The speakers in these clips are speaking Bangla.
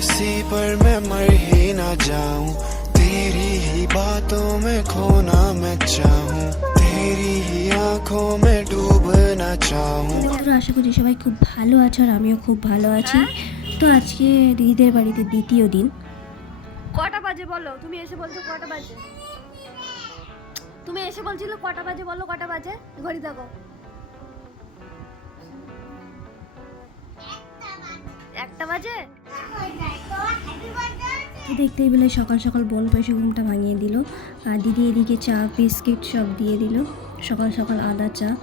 हंसी पर मैं मर ही ना जाऊं तेरी ही बातों में खोना मैं चाहूं तेरी ही आंखों में डूबना चाहूं বন্ধুরা আশা করি সবাই খুব ভালো আছো আর আমিও খুব ভালো আছি তো আজকে দিদিদের বাড়িতে দ্বিতীয় দিন কটা বাজে বলো তুমি এসে বলছো কটা বাজে তুমি এসে বলছিলে কটা বাজে বলো কটা বাজে ঘড়ি দেখো একটা বাজে? দেখতেই পেলে সকাল সকাল বোন পয়সা ঘুমটা ভাঙিয়ে দিল। আর দিদি এদিকে চা, বিস্কিট সব দিয়ে দিল। সকাল সকাল আদা চা।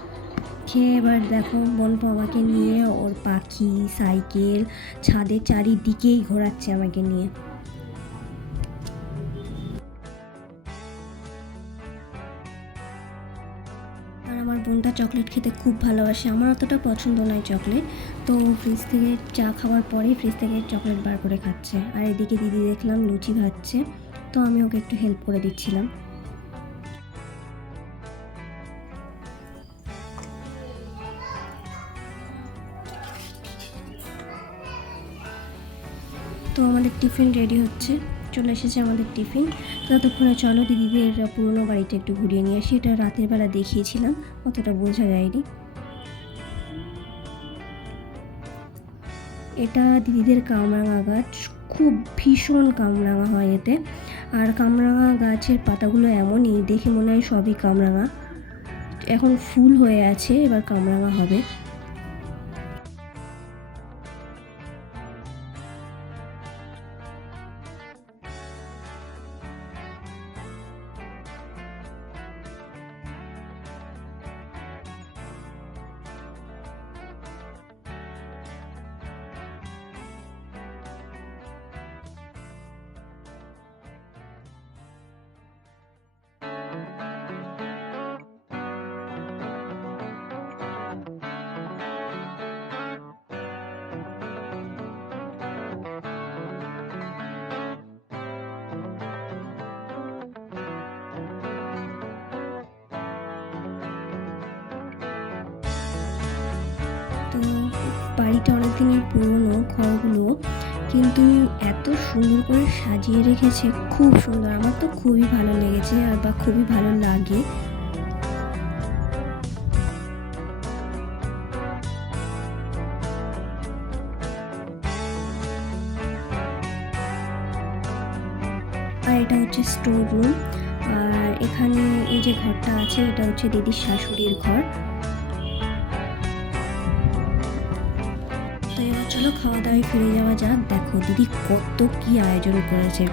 খেয়ে এবার দেখো বোনপো আমাকে নিয়ে ওর পাখি, সাইকেল, ছাদের চারিদিকেই ঘোরাচ্ছে আমাকে নিয়ে। বোনটা চকলেট খেতে খুব ভালোবাসে? আমার অতটা পছন্দ নয় চকলেট। তো ফ্রিজ থেকে চা খাওয়ার পরেই ফ্রিজ থেকে চকলেট বার করে খাচ্ছে। আর এদিকে দিদি দেখলাম লুচি ভাজছে। তো আমি ওকে একটু হেল্প করে দিচ্ছিলাম। তো আমাদের টিফিন রেডি হচ্ছে। চলে এসেছে আমাদের টিফিন। ততক্ষণে চলো, দিদিদের পুরনো বাড়িটা একটু ঘুরিয়ে নিয়ে আসি। এটা রাতের বেলা দেখিয়েছিলাম, অতটা বোঝা যায়নি। এটা দিদিদের কামরাঙা গাছ। খুব ভীষণ কামরাঙা হয় এতে। আর কামরাঙা গাছের পাতাগুলো এমনই, দেখে মনে হয় সবই কামরাঙা। এখন ফুল হয়ে আছে, এবার কামরাঙা হবে। বাড়িটা অনেক দিনের পুরনো ঘরগুলো, কিন্তু এত সুন্দর করে সাজিয়ে রেখেছে, খুব সুন্দর। আমার তো খুবই ভালো লেগেছে আর বা খুবই ভালো লাগে। আর এটা হচ্ছে স্টোর রুম। আর এখানে এই যে ঘরটা আছে, এটা হচ্ছে দিদির শাশুড়ির ঘর। চলো খাওয়া দাওয়ায় ফিরে যাওয়া যাক। দেখো দিদি কত কি আয়োজন করেছে।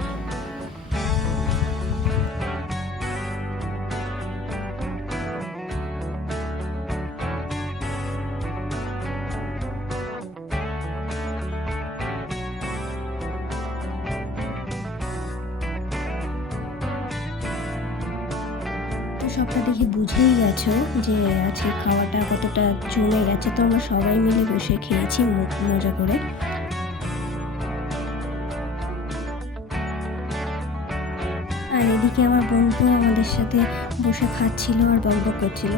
সবটা দেখে বুঝেই গেছো যে আজকে খাওয়াটা কতটা জমে গেছে? তো আমরা সবাই মিলে বসে খেয়েছি ম- মজা করে। আর এদিকে আমার বন্ধু আমাদের সাথে বসে খাচ্ছিল আর গল্প করছিল।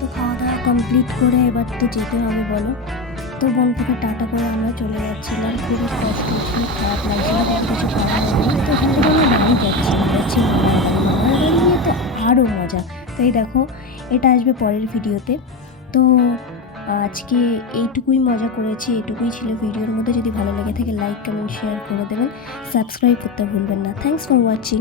তো খাওয়া দাওয়া কমপ্লিট করে এবার তো যেতে হবে, বলো। তো বোনটাকে টাটা করে আমরা চলে যাচ্ছিলাম। খুবই কষ্ট হচ্ছিল খারাপ লাগছিল কিছু তো আমরা বাড়ি যাচ্ছিলাম নিয়ে তো আরও মজা। তো এই দেখো, এটা আসবে পরের ভিডিওতে। তো আজকে এইটুকুই মজা করেছি, এইটুকুই ছিল ভিডিওর মধ্যে। যদি ভালো লেগে থাকে লাইক কমেন্ট শেয়ার করে দেবেন। সাবস্ক্রাইব করতে ভুলবেন না। Thanks for watching